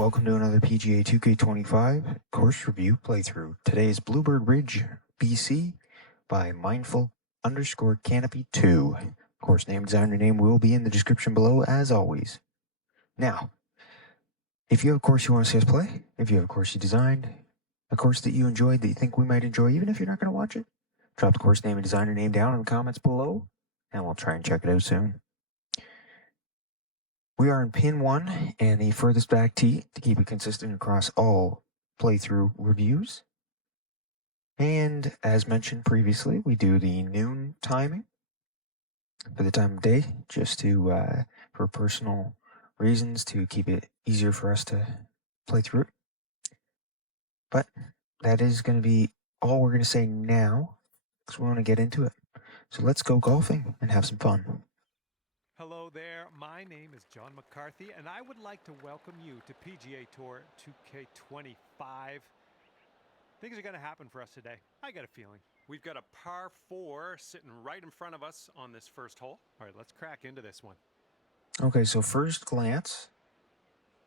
welcome to another PGA 2K25 course review playthrough. Today is Bluebird Ridge, BC by Mindful_Canopy2. Course name, designer name will be in the description below as always. Now, if you have a course you want to see us play, if you have a course you designed, a course that you enjoyed that you think we might enjoy even if you're not going to watch it, drop the course name and designer name down in the comments below and we'll try and check it out soon. We are in pin 1 and the furthest back tee to keep it consistent across all playthrough reviews. And as mentioned previously, we do the noon timing for the time of day just to, for personal reasons, to keep it easier for us to play through it. But that is going to be all we're going to say now because we want to get into it. So let's go golfing and have some fun. Hello there, my name is John McCarthy and I would like to welcome you to PGA Tour 2K25. Things are going to happen for us today. I got a feeling. We've got a par 4 sitting right in front of us on this first hole. All right, let's crack into this one. Okay, so first glance,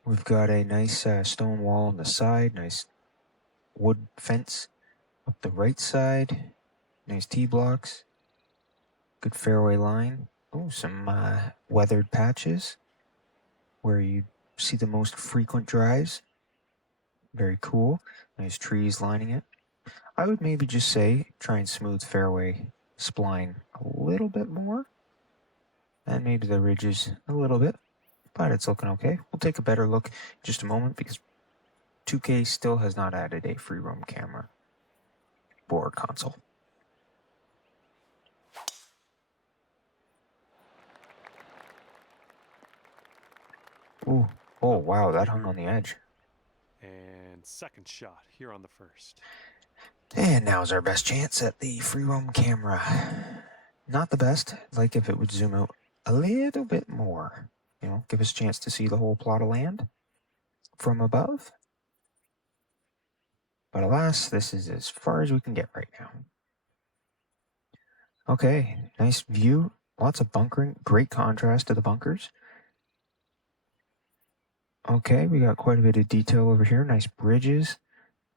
we've got a nice stone wall on the side, nice wood fence up the right side, nice tee blocks, good fairway line. Oh, some weathered patches where you see the most frequent drives. Very cool. Nice trees lining it. I would maybe just say try and smooth fairway spline a little bit more. And maybe the ridges a little bit. But it's looking okay. We'll take a better look in just a moment because 2K still has not added a free roam camera for console. Ooh, oh wow, that hung on the edge. And second shot here on the first. And now's our best chance at the free roam camera. Not the best, like if it would zoom out a little bit more. You know, give us a chance to see the whole plot of land from above. But alas, this is as far as we can get right now. Okay, nice view, lots of bunkering, great contrast to the bunkers. Okay, we got quite a bit of detail over here, nice bridges,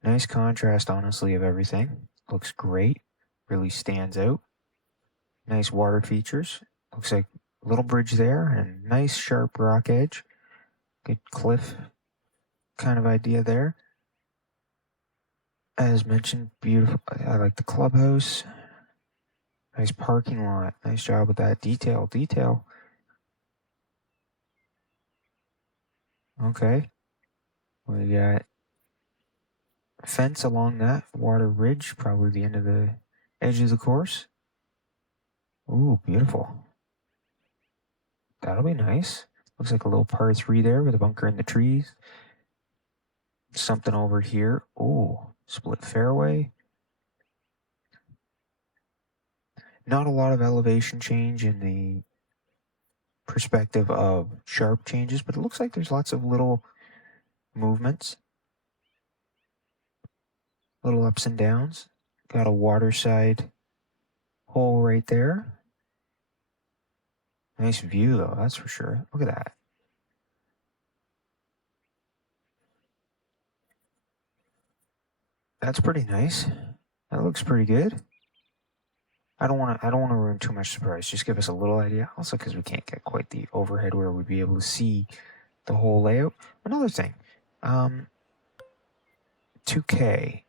nice contrast, honestly, of everything. Looks great, really stands out. Nice water features, looks like a little bridge there, and nice sharp rock edge. Good cliff kind of idea there. As mentioned, beautiful, I like the clubhouse. Nice parking lot, nice job with that detail. Okay, we got fence along that water ridge, probably the end of the edge of the course. Ooh, beautiful. That'll be nice. Looks like a little par 3 there with a bunker in the trees. Something over here. Ooh, split fairway. Not a lot of elevation change in the perspective of sharp changes, but it looks like there's lots of little movements. Little ups and downs. Got a waterside hole right there. Nice view though, that's for sure. Look at that. That's pretty nice. That looks pretty good. I don't want to ruin too much surprise. Just give us a little idea. Also, because we can't get quite the overhead where we'd be able to see the whole layout. Another thing, 2K.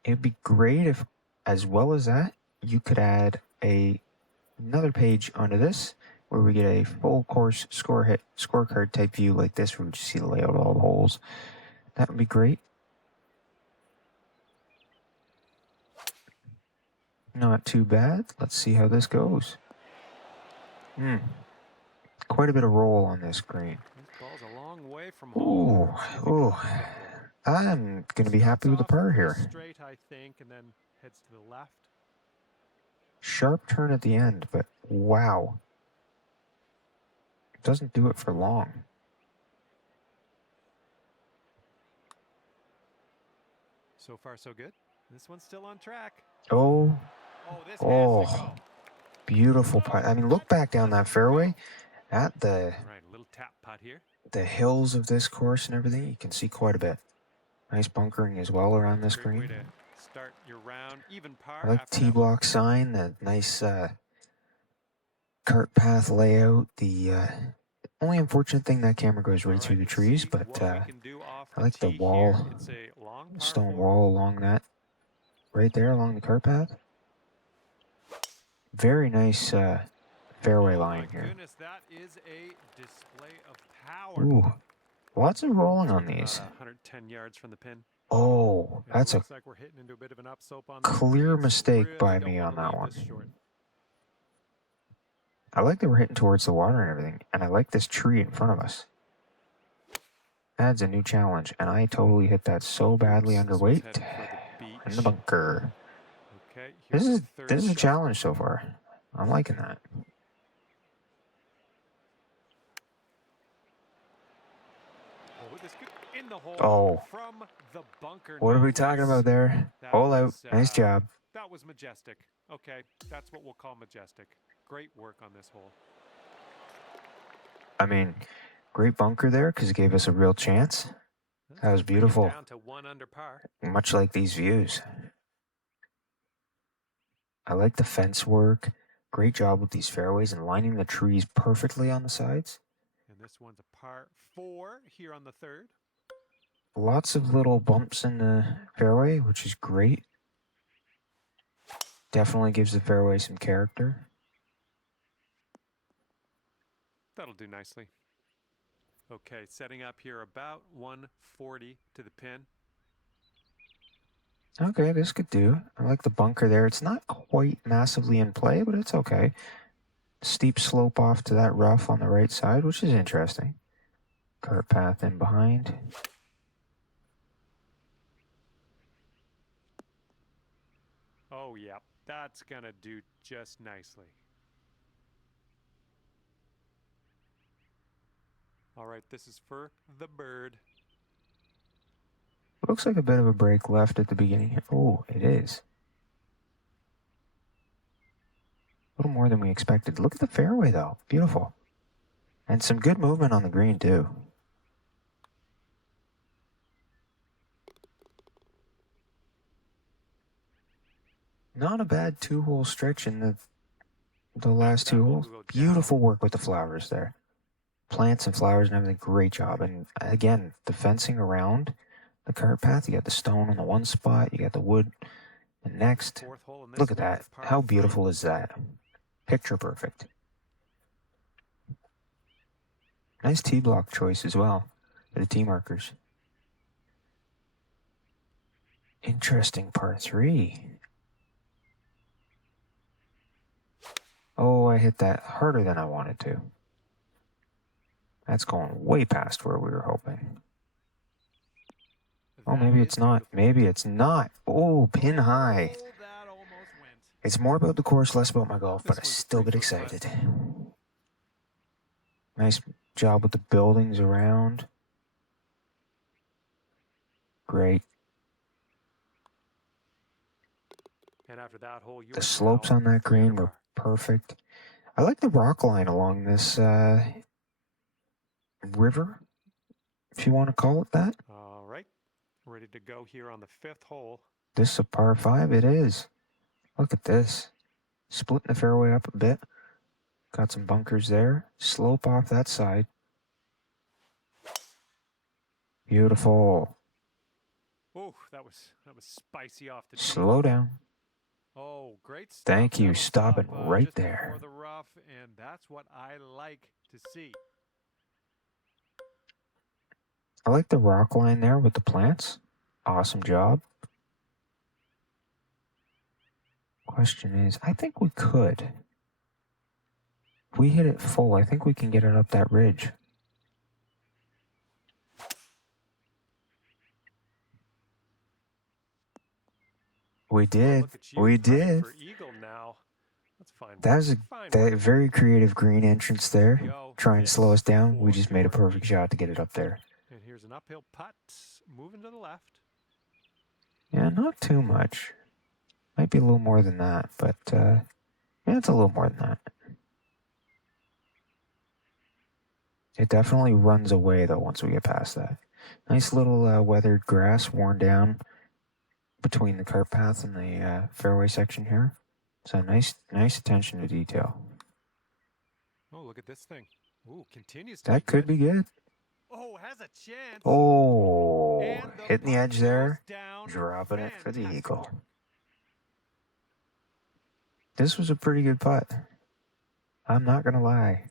It'd be great if, as well as that, you could add another page onto this where we get a full course scorecard type view like this, where we just see the layout of all the holes. That would be great. Not too bad. Let's see how this goes. Quite a bit of roll on this green. This ball's a long way from home. Ooh. I'm going to be happy with the par here. Straight, I think, and then heads to the left. Sharp turn at the end, but wow. Doesn't do it for long. So far, so good. This one's still on track. Oh, this has to go. Beautiful putt. I mean, look back down that fairway at the... Right, a little tap putt here. the hills of this course and everything, you can see quite a bit. Nice bunkering as well around this Great way green. to start your round. Even par I like after that one. T-block sign, the nice cart path layout. The only unfortunate thing, that camera goes right All through right, the let's trees, see but what we can do off I the like the tee wall, here. It's a long par stone 4. wall along that, right there along the cart path. Very nice fairway Oh line my here. goodness, that is a display of power. Ooh, lots of rolling on About these. 110 yards from the pin. Oh, And that's it a looks like we're hitting into a bit of an upslope on this clear green, so mistake really by don't me want on to that leave one. this short. I like that we're hitting towards the water and everything, and I like this tree in front of us. Adds a new challenge, and I totally hit that so badly Oops, this one's underweight headed for the beach. in the bunker. Okay, This here's is the third this is a shot. challenge so far. I'm liking that. Oh, this could in the hole Oh, from the bunker. what are no we talking less. about there? That All out. was, Nice job. That was majestic. Okay, that's what we'll call majestic. Great work on this hole. I mean, great bunker there because it gave us a real chance. That was Bring it beautiful. down to 1 under par. Much like these views. I like the fence work. Great job with these fairways and lining the trees perfectly on the sides. And this one's a par 4 here on the third. Lots of little bumps in the fairway, which is great. Definitely gives the fairway some character. That'll do nicely. Okay, setting up here about 140 to the pin. Okay, this could do. I like the bunker there. It's not quite massively in play, but it's okay. Steep slope off to that rough on the right side, which is interesting. Cart path in behind. Oh, yeah, that's going to do just nicely. All right, this is for the bird. Looks like a bit of a break left at the beginning here. Oh, it is. A little more than we expected. Look at the fairway, though. Beautiful. And some good movement on the green, too. Not a bad two-hole stretch in the last two holes. Beautiful work with the flowers there. Plants and flowers and everything. Great job. And again, the fencing around the cart path. You got the stone on the one spot. You got the wood the next. Look at that. How beautiful is that? Picture perfect. Nice tee block choice as well for the tee markers. Interesting par 3. Oh, I hit that harder than I wanted to. That's going way past where we were hoping. Oh, maybe it's not. Maybe it's not. Oh, pin high. That almost went. It's more about the course, less about my golf, but I still get excited. Nice job with the buildings around. Great. And after that hole, The slopes on that green were perfect. I like the rock line along this river, if you want to call it that. All right, ready to go here on the 5th hole. This is a par 5. It is. Look at this. Splitting the fairway up a bit. Got some bunkers there. Slope off that side. Beautiful. Oh, that was spicy off the tee. Slow down. Oh, great stuff. Thank you. That'll Stop it right just there. before the rough, and that's what I like to see. I like the rock line there with the plants. Awesome job. Question is, I think we could. If we hit it full, I think we can get it up that ridge. We did. We did. That was a very creative green entrance there. Try and slow us down. We just made a perfect shot to get it up there. And here's an uphill putt, moving to the left. Yeah, not too much. Might be a little more than that, but yeah, it's a little more than that. It definitely runs away though once we get past that. Nice little weathered grass worn down between the cart path and the fairway section here. So nice attention to detail. Oh, look at this thing. Ooh, continues to That be could good. be good. Oh, has a chance. Oh, And the hitting the putt edge there, goes down. dropping it for the Fantastic eagle. work. This was a pretty good putt. I'm not gonna lie.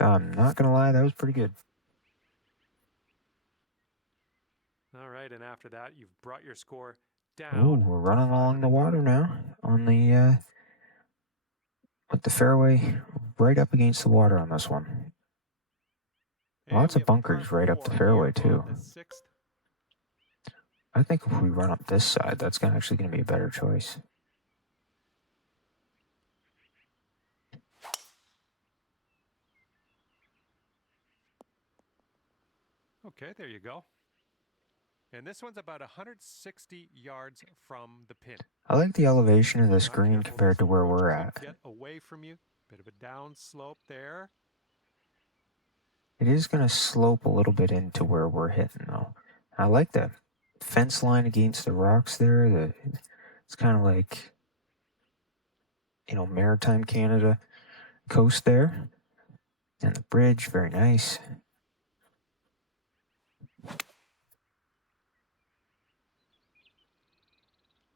I'm not gonna lie, that was pretty good. All right, and after that, you've brought your score Ooh, down. we're running along the water now on the with the fairway right up against the water on this one. Lots of bunkers right up the fairway too. I think if we run up this side, that's actually going to be a better choice. Okay, there you go. And this one's about 160 yards from the pin. I like the elevation of this green compared to where we're at. Get away from you. Bit of a down slope there. It is going to slope a little bit into where we're hitting though. I like the fence line against the rocks there. It's kind of like, you know, maritime Canada coast there. And the bridge, very nice.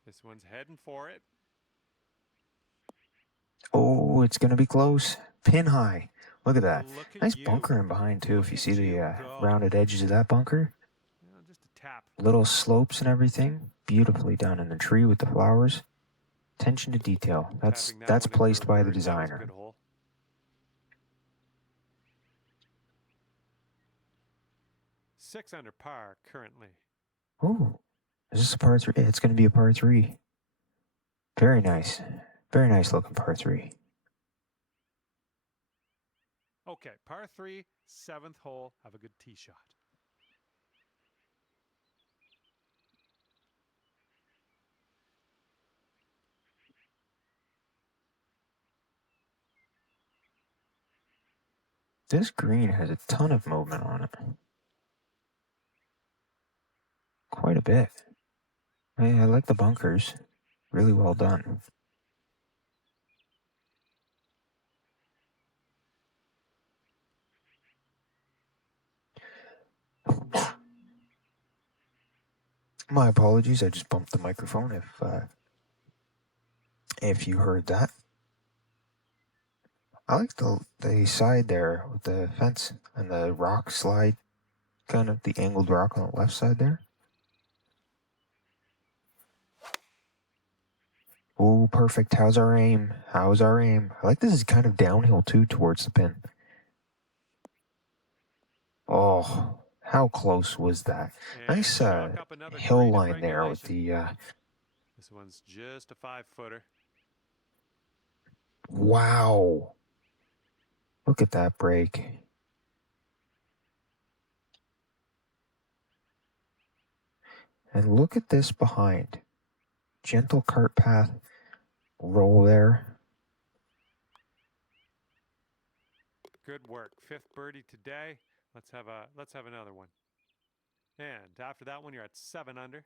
This one's heading for it. Oh, it's going to be close. Pin high. Look at that. Nice bunker in behind too. If you see the rounded edges of that bunker. Just a tap. Little slopes and everything. Beautifully done in the tree with the flowers. Attention to detail. That's placed by the designer. 6 under par currently. Oh, is this a par 3? It's going to be a par 3. Very nice. Very nice looking par 3. Okay, par 3, 7th hole. Have a good tee shot. This green has a ton of movement on it. Quite a bit. I like the bunkers. Really well done. My apologies, I just bumped the microphone if you heard that. I like the side there with the fence and the rock slide, kind of the angled rock on the left side there. Oh, perfect. How's our aim? How's our aim? I like this is kind of downhill too towards the pin. Oh, how close was that? Nice hill line there with the... This one's just a 5-footer. Wow. Look at that break. And look at this behind. Gentle cart path roll there. Good work. 5th birdie today. Let's have another one. And after that one, you're at 7 under.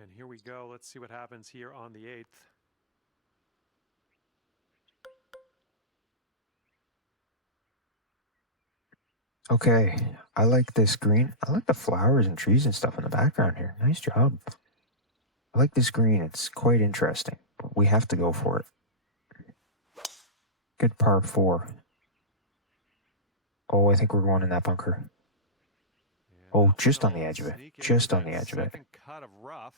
And here we go. Let's see what happens here on the 8th. Okay, I like this green. I like the flowers and trees and stuff in the background here. Nice job. I like this green. It's quite interesting. But we have to go for it. Good par 4. Oh, I think we're going in that bunker. Oh, just on the edge of it. Just on the edge of it. Cut of rough.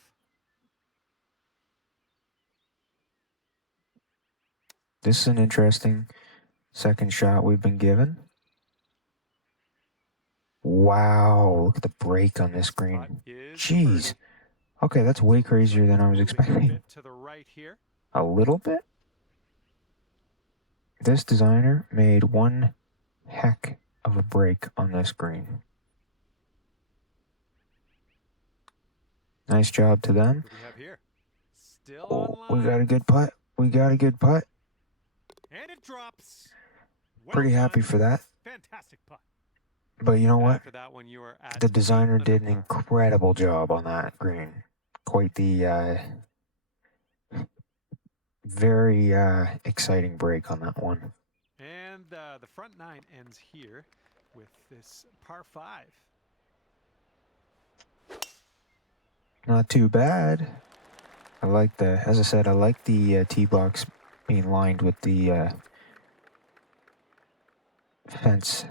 This is an interesting second shot we've been given. Wow, look at the break on this green. Jeez. Okay, that's way crazier than I was expecting. A little bit? This designer made one heck of a break on this green. Nice job to them. What do we have here? Still Oh, on we got a line. good putt. We got a good putt. And it drops. Well Pretty done. happy for that. Fantastic putt. But you know And what? after that one, you are at The 8 designer under did an par. incredible job on that green. Quite the very exciting break on that one. And the front nine ends here with this par 5. Not too bad. I like the, as I said, I like the tee box being lined with the fence,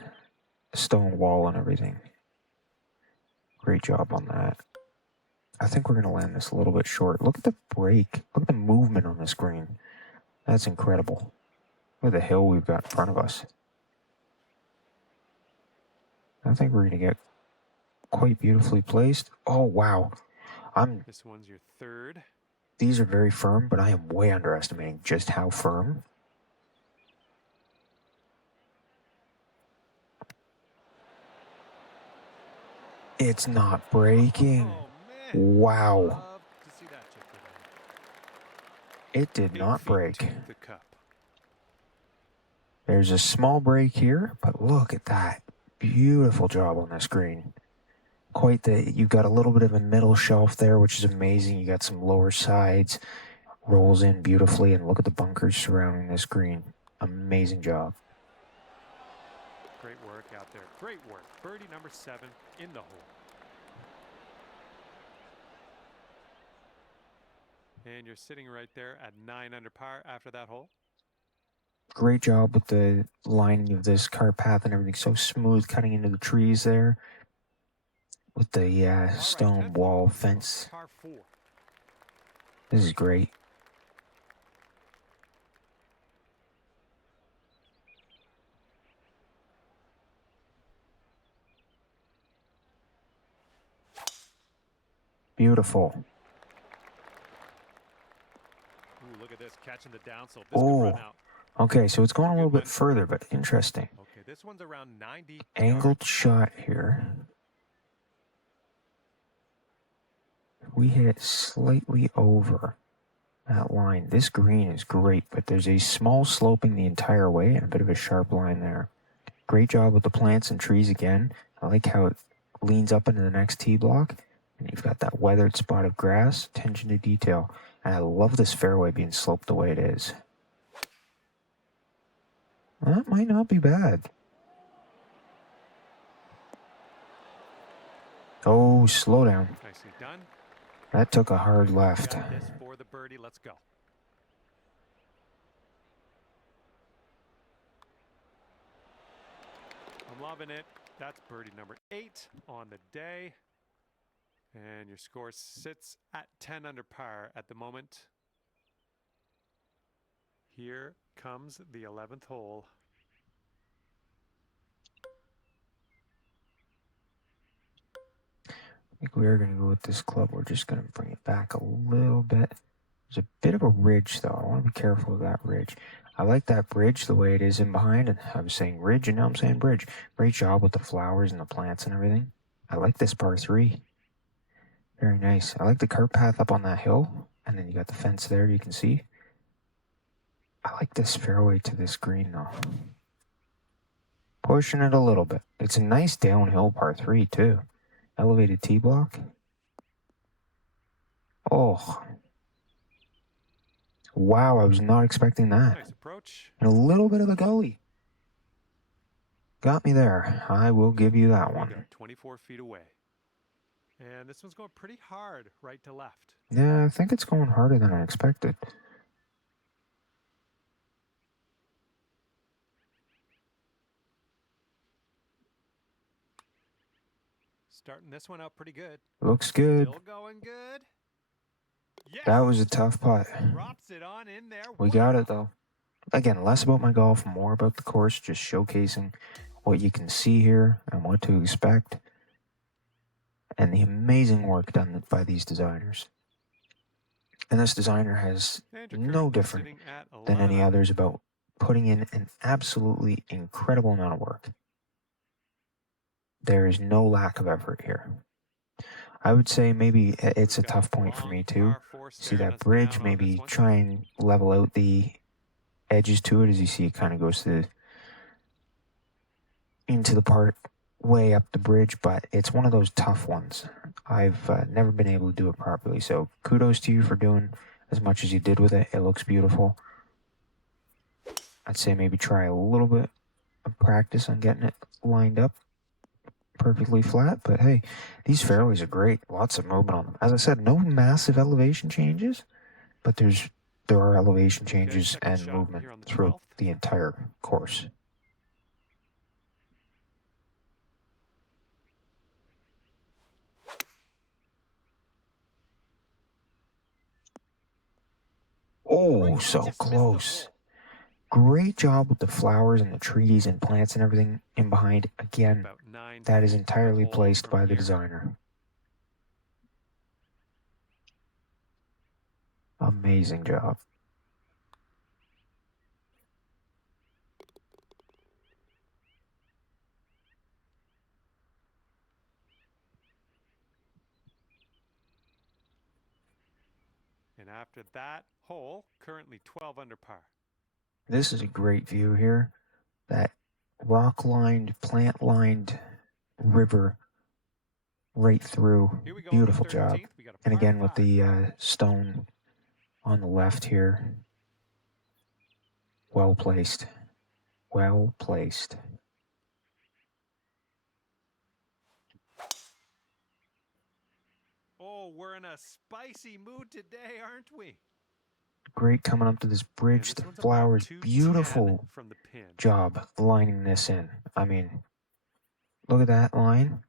stone wall, and everything. Great job on that. I think we're going to land this a little bit short. Look at the break. Look at the movement on this green. That's incredible. Look at the hill we've got in front of us. I think we're going to get quite beautifully placed. Oh, wow. This one's your third. These are very firm, but I am way underestimating just how firm. It's not breaking. Oh, man. Wow. Love to see that chip today. It did 8 not feet break. to the cup. There's a small break here, but look at that. Beautiful job on this green. Quite the, you've got a little bit of a middle shelf there, which is amazing. You got some lower sides, rolls in beautifully, and look at the bunkers surrounding this green. Amazing job. Great work out there. Great work. Birdie number 7 in the hole. And you're sitting right there at 9 under par after that hole. Great job with the lining of this cart path and everything. So smooth, cutting into the trees there. With the stone wall fence. Par 4. This is great. Beautiful. Ooh, look at this, catching the downslope. This Oh. could run out. Okay, so it's going a Good little bit one. further, but interesting. Okay, this one's around 90 Angled yards. shot here. We hit it slightly over that line. This green is great, but there's a small sloping the entire way and a bit of a sharp line there. Great job with the plants and trees again. I like how it leans up into the next tee block. And you've got that weathered spot of grass, attention to detail. And I love this fairway being sloped the way it is. That might not be bad. Oh, slow down. Nicely done. That took a hard left. Got this for the birdie. Let's go. I'm loving it. That's birdie number 8 on the day. And your score sits at 10 under par at the moment. Here comes the 11th hole. I think we are going to go with this club. We're just going to bring it back a little bit. There's a bit of a ridge, though. I want to be careful of that ridge. I like that bridge the way it is in behind. And I was saying ridge, and now I'm saying bridge. Great job with the flowers and the plants and everything. I like this par 3. Very nice. I like the cart path up on that hill. And then you got the fence there, you can see. I like this fairway to this green, though. Pushing it a little bit. It's a nice downhill par 3, too. Elevated tee block. Oh. Wow, I was not expecting that. Nice approach. And a little bit of a gully. Got me there. I will give you that one. 24 feet away. And this one's going pretty hard right to left. Yeah, I think it's going harder than I expected. Starting this one out pretty good. Looks good. Still going good. Yes. That was a tough putt. Drops it on in there. We got it, though. Again, less about my golf, more about the course, just showcasing what you can see here and what to expect. And the amazing work done by these designers. And this designer has no different than any others about putting in an absolutely incredible amount of work. There is no lack of effort here. I would say maybe it's a We've got tough point for long me too. par four See staring that us bridge? down on this Maybe one. try and level out the edges to it. As you see, it kind of goes into the part way up the bridge, but it's one of those tough ones. I've never been able to do it properly. So kudos to you for doing as much as you did with it. It looks beautiful. I'd say maybe try a little bit of practice on getting it lined up perfectly flat, but hey, these fairways are great. Lots of movement on them. As I said, no massive elevation changes, but there are elevation changes second and shot movement here on the throughout 12th. the entire course. Oh, so Just missed the close. hole. Great job with the flowers and the trees and plants and everything in behind. Again, About 9 that is feet per entirely hole placed from by the here. designer. Amazing job. And after that hole, currently 12 under par. This is a great view here. That rock-lined, plant-lined river right through. Here we go on the Beautiful 13th. job. We got a And par again with 5. the stone on the left here. Well placed. Well placed. Oh, we're in a spicy mood today, aren't we? Great coming up to this And bridge. this The one's about flowers. 210 Beautiful from the pin. job lining this in. I mean, look at that line.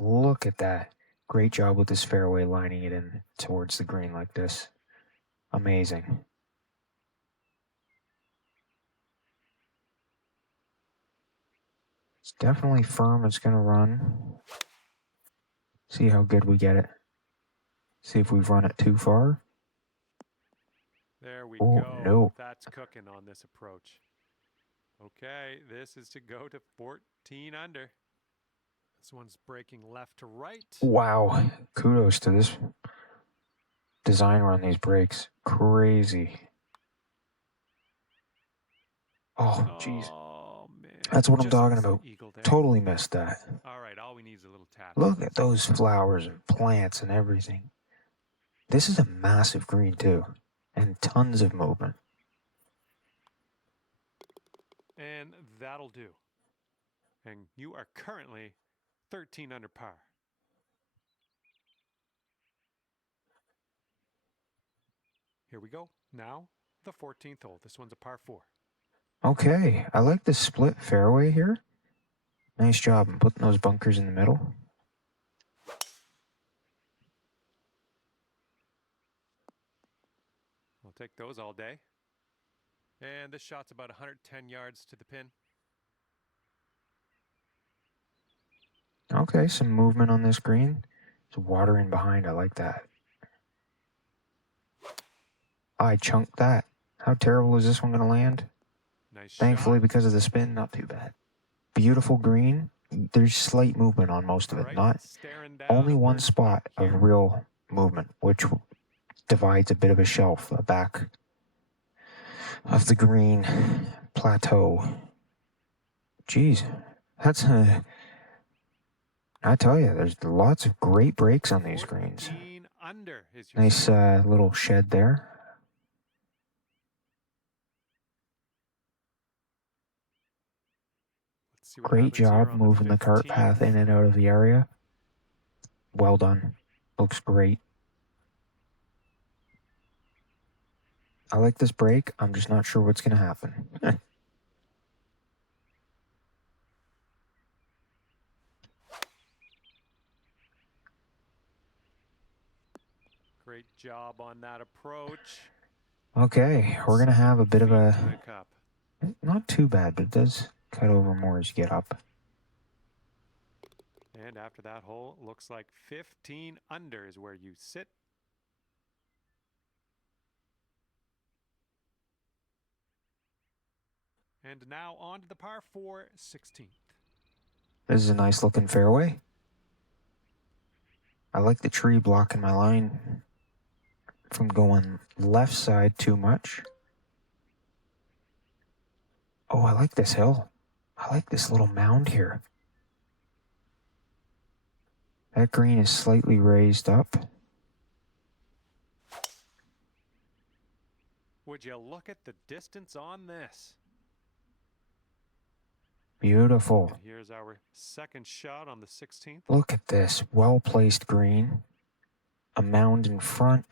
Look at that. Great job with this fairway lining it in towards the green like this. Amazing. It's definitely firm. It's going to run. See how good we get it. See if we've run it too far. There we Oh, go. no. That's cooking on this approach. Okay, this is to go to 14 under. This one's breaking left to right. Wow. Kudos to this designer on these breaks. Crazy. Oh, jeez. Oh, man. That's what I'm Just talking missed the about. eagle there. Totally missed that. All right, all we need is a little tap. Look at those flowers and plants and everything. This is a massive green, too. And tons of movement. And that'll do. And you are currently 13 under par. Here we go. Now, the 14th hole. This one's a par 4. Okay, I like the split fairway here. Nice job in putting those bunkers in the middle. I'll take those all day. And this shot's about 110 yards to the pin. Okay, some movement on this green. There's water in behind. I like that. I chunked that. How terrible is this one going to land? Nice Thankfully, shot. because of the spin, not too bad. Beautiful green. There's slight movement on most of All it. right, Not staring down only a one birdie spot putt of here. real movement, which divides a bit of a shelf back of the green plateau. Geez, that's a. I tell you, there's lots of great breaks on these greens. 14 under is your Nice score. little shed there. Let's see what Great happens here job on moving the cart 15th. path in and out of the area. Well done. Looks great. I like this break. I'm just not sure what's going to happen. Great job on that approach. Okay, we're going to have a bit of 7 a... feet to the cup. Not too bad, but it does cut over more as you get up. And after that hole, it looks like 15 under is where you sit. And now on to the par 4 16th. This is a nice looking fairway. I like the tree blocking my line from going left side too much. Oh, I like this hill. I like this little mound here. That green is slightly raised up. Would you look at the distance on this? Beautiful. And here's our second shot on the 16th. Look at this well-placed green. A mound in front.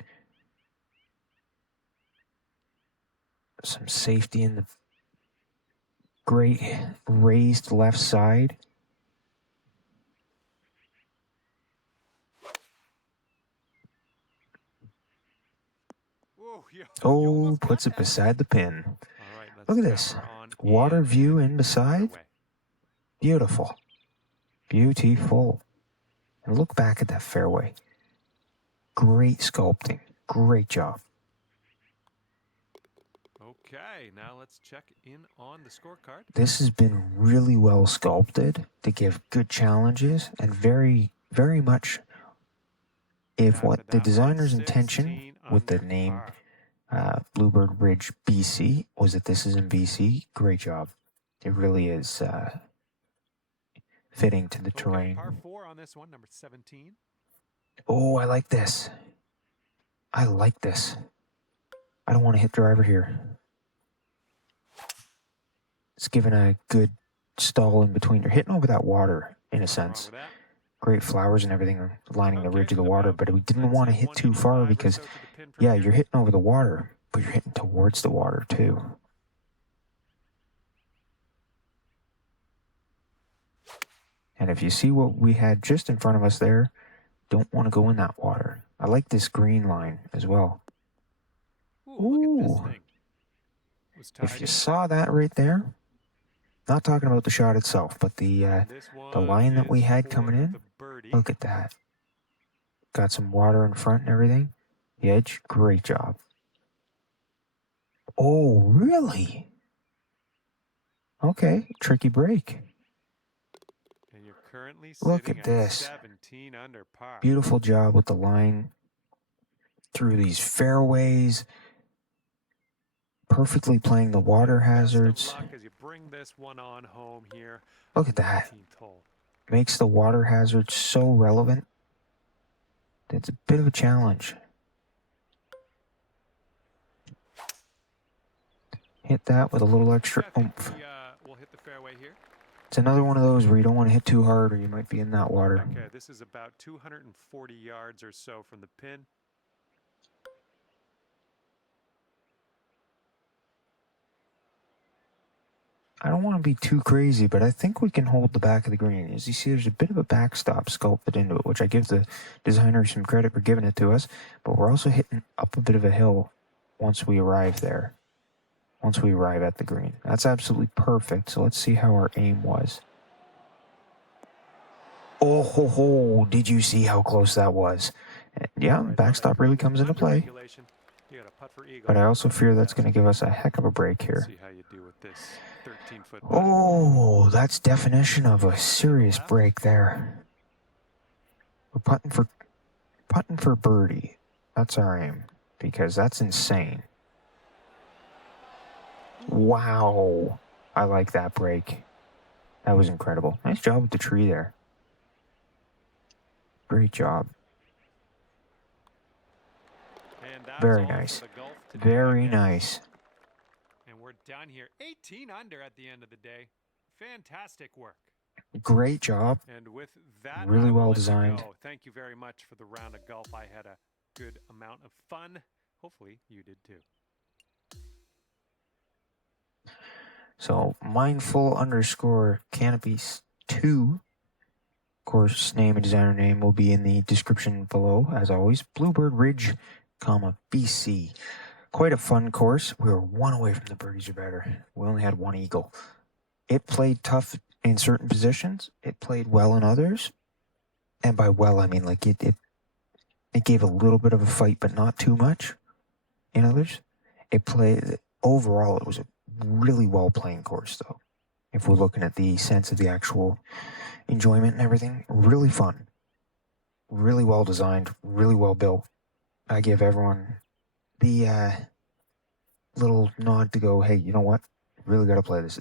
Some safety in the great raised left side. Ooh, you Oh, almost puts got it that. beside the pin. All right, let's Look at this. cover on Water in view and in beside. away. Beautiful. Beautiful. And look back at that fairway. Great sculpting. Great job. Okay, now let's check in on the scorecard. This has been really well sculpted to give good challenges and very, very much if After what the that one, designer's intention 16 with the under name par. Bluebird Ridge BC was that this is in BC. Great job. It really is fitting to the Okay, terrain. par 4 on this one, number 17. Oh, I like this. I like this. I don't want to hit driver here. It's giving a good stall in between. You're hitting over that water, in a Nothing wrong sense. with that. Great flowers and everything lining the ridge of the water, about, but we didn't let's want to say, hit too far 185 or because, so to the pin from yeah, here. you're hitting over the water, but you're hitting towards the water too. And if you see what we had just in front of us there, don't want to go in that water. I like this green line as well. Ooh, look at this Ooh. thing. Was If tied you in. saw that right there, not talking about the shot itself, but the This line that we is had for coming in, the birdie. look at that. Got some water in front and everything. The edge, great job. Oh, really? Okay, tricky break. And you're currently Look sitting at this. 17 under par. Beautiful job with the line through these fairways. Perfectly playing the water hazards. Best of luck as you bring this one on home here. Look at that. 19th hole. Makes the water hazards so relevant. It's a bit of a challenge. Hit that with a little extra Yeah, I think oomph. we'll hit the fairway here. It's another one of those where you don't want to hit too hard or you might be in that water. Okay, this is about 240 yards or so from the pin. I don't want to be too crazy, but I think we can hold the back of the green. As you see, there's a bit of a backstop sculpted into it, which I give the designer some credit for giving it to us. But we're also hitting up a bit of a hill once we arrive there. Once we arrive at the green. That's absolutely perfect. So let's see how our aim was. Oh, ho, ho. Did you see how close that was? Yeah, Right, backstop really comes into play. regulation. You got a putt for eagle. But I also fear that's going to give us a heck of a break here. See how you do with this 13-foot putt. Oh, that's definition of a serious break there. We're putting for birdie. That's our aim, because that's insane. Wow. I like that break. That was incredible. Nice job with the tree there. Great job. And that's Very all for nice. the golf today, Very I guess. nice. And we're done here. 18 under at the end of the day. Fantastic work. Great job. And with that, Really I will well let you designed. go. Thank you very much for the round of golf. I had a good amount of fun. Hopefully you did too. So mindful_canopies2. Of course, name and designer name will be in the description below, as always. Bluebird Ridge, BC. Quite a fun course. We were one away from the birdies or better. We only had one eagle. It played tough in certain positions. It played well in others. And by well, I mean like it gave a little bit of a fight, but not too much in others. Overall, it was a really well playing course, though. If we're looking at the sense of the actual enjoyment and everything, really fun. really well designed, really well built. I give everyone the little nod to go, hey, you know what? Really got to play this.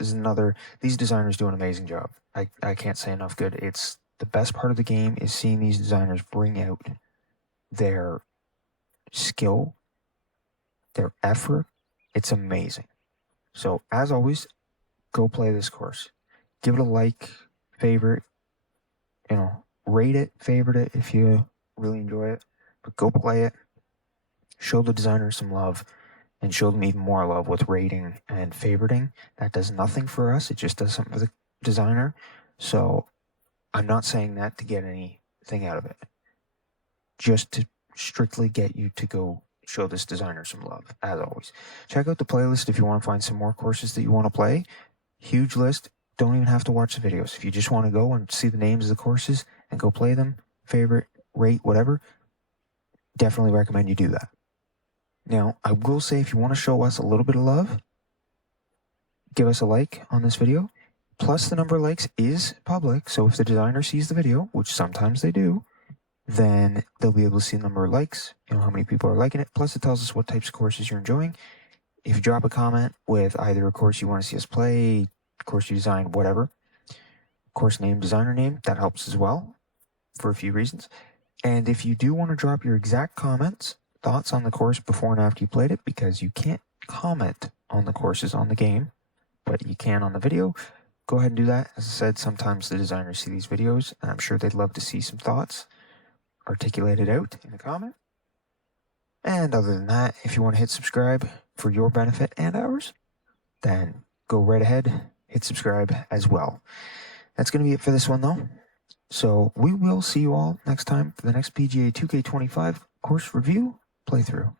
These designers do an amazing job. I can't say enough good. It's the best part of the game is seeing these designers bring out their skill, their effort. It's amazing. So as always, go play this course. Give it a like, favorite, rate it, favorite it if you really enjoy it. But go play it. Show the designers some love and show them even more love with rating and favoriting. That does nothing for us. It just does something for the designer. So I'm not saying that to get anything out of it. Just to strictly get you to go show this designer some love, as always. Check out the playlist if you want to find some more courses that you want to play. Huge list. Don't even have to watch the videos. If you just want to go and see the names of the courses and go play them, favorite, rate, whatever, definitely recommend you do that. Now, I will say if you want to show us a little bit of love, give us a like on this video. Plus, the number of likes is public, so if the designer sees the video, which sometimes they do, then they'll be able to see the number of likes, how many people are liking it. Plus, it tells us what types of courses you're enjoying. If you drop a comment with either a course you want to see us play, course you design, whatever, course name, designer name, that helps as well for a few reasons. And if you do want to drop your exact comments, thoughts on the course before and after you played it, because you can't comment on the courses on the game, but you can on the video, go ahead and do that. As I said, sometimes the designers see these videos, and I'm sure they'd love to see some thoughts articulated out in a comment. And other than that, if you want to hit subscribe for your benefit and ours, then go right ahead, hit subscribe as well. That's going to be it for this one, though. So we will see you all next time for the next PGA 2K25 course review playthrough.